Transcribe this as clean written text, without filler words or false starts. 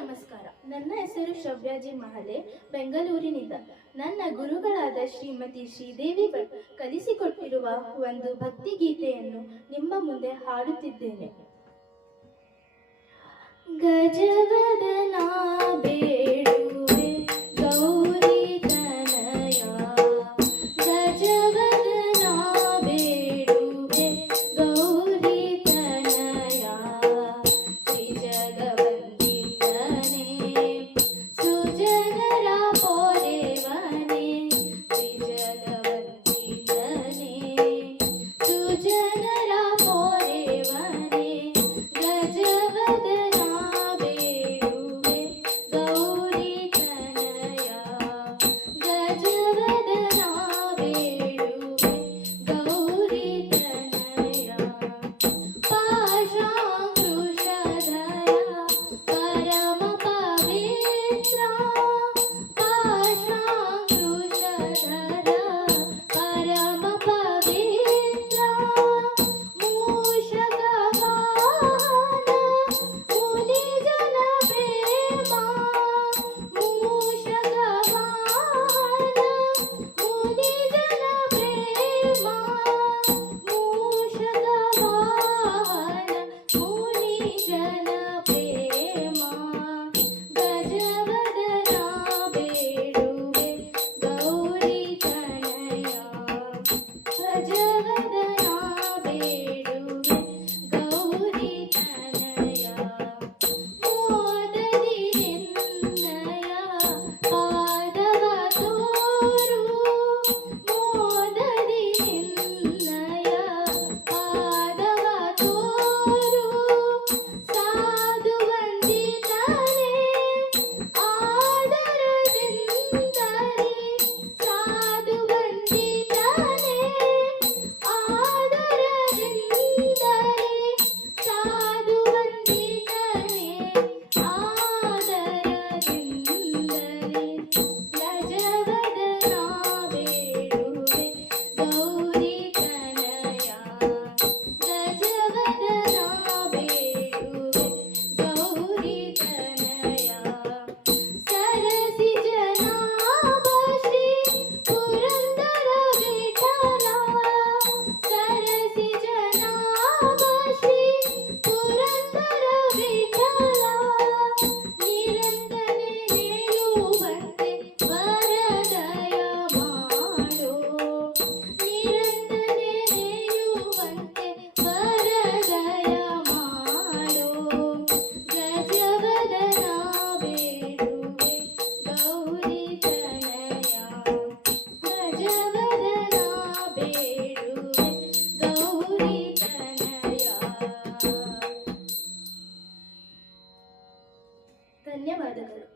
ನಮಸ್ಕಾರ. ನನ್ನ ಹೆಸರು ಶ್ರವ್ಯಾಜಿ ಮಹಲೆ, ಬೆಂಗಳೂರಿನಿಂದ. ನನ್ನ ಗುರುಗಳಾದ ಶ್ರೀಮತಿ ಶ್ರೀದೇವಿ ಭಟ್ ಕಲಿಸಿಕೊಟ್ಟಿರುವ ಒಂದು ಭಕ್ತಿಗೀತೆಯನ್ನು ನಿಮ್ಮ ಮುಂದೆ ಹಾಡುತ್ತಿದ್ದೇನೆ. ಗಜವದನ ಬೇಡುವೆ ಗೌರಿ ತನಯ, ಗಜವದನ ಬೇಡುವೆ ಗೌರಿ ತನಯ, ತ್ರಿಜಗವಂದಿತನೇ ಸುಜನರ ಪೊರೆವನೇ, ತ್ರಿಜಗವಂದಿತನೇ ಸುಜನರ ಪೊರೆವನೇ, ಗಜವದನ ಬೇಡುವೆ ಗೌರಿ ತನಯ, ಗಜವದನ ಬೇಡುವೆ ಗೌರಿ ತನಯ. ಪಾಶಾಂಕುಶಧರ ಪರಮ ಪವಿತ್ರ, ಪಾಶಾಂಕುಶಧರ ಪರಮ ಪವಿತ್ರ, ಮೂಷಕ ವಾಹನ ಮುನಿಜನ ಪ್ರೇಮ, ಮೂಷಕ ವಾಹನ ಮುನಿಜನ ಪ್ರೇಮ, ಮೂಷಕ ವಾಹನ ಮುನಿಜನ ಪ್ರೇಮ, ಗಜವದನ ಬೇಡುವೆ ಗೌರಿ ತನಯ, ಗಜವದನ ಬೇಡುವೆ ಗೌರಿ ತನಯ. ಮೋದದಿ ನಿನ್ನಯ ಪಾದವ ತೋರು, ಮೋದದಿ ನಿನ್ನಯ ಪಾದವ ತೋರು, ಸಾಧು ವಂದಿತನೇ ಆದರದಿಂದಲೇ, ಸಾಧು ವಂದಿತನೇ ಆದರದಿಂದಲೇ, ಸಾಧು ವಂದಿತನೇ ಆದರದಿಂದಲೇ, ಗಜವದನ ಬೇಡುವೆ ಗೌರಿ ತನಯ, ಗಜವದನ ಬೇಡುವೆ ಗೌರಿ ತನಯ. ಸರಸಿ ಜನಾಭ ಶ್ರೀ ಪುರಂದರ ವಿಠಲ, ಸರಸಿ ಜನಾಭ ಶ್ರೀ ಪುರಂದರ ವಿಠಲ, ನಿರಂತನೆ ನೆನೆಯುವಂತೆ ವರದಯ ಮಾಡು, ನಿರಂತನೆ ನೆನೆಯುವಂತೆ ವರದಯ ಮಾಡು, ಗಜವದನ ಬೇಡುವೆ ಗೌರಿ ತನಯ, ಗಜವದನ ಬೇಡುವೆ ಗೌರಿ ತನಯ. ಧನ್ಯವಾದಗಳು.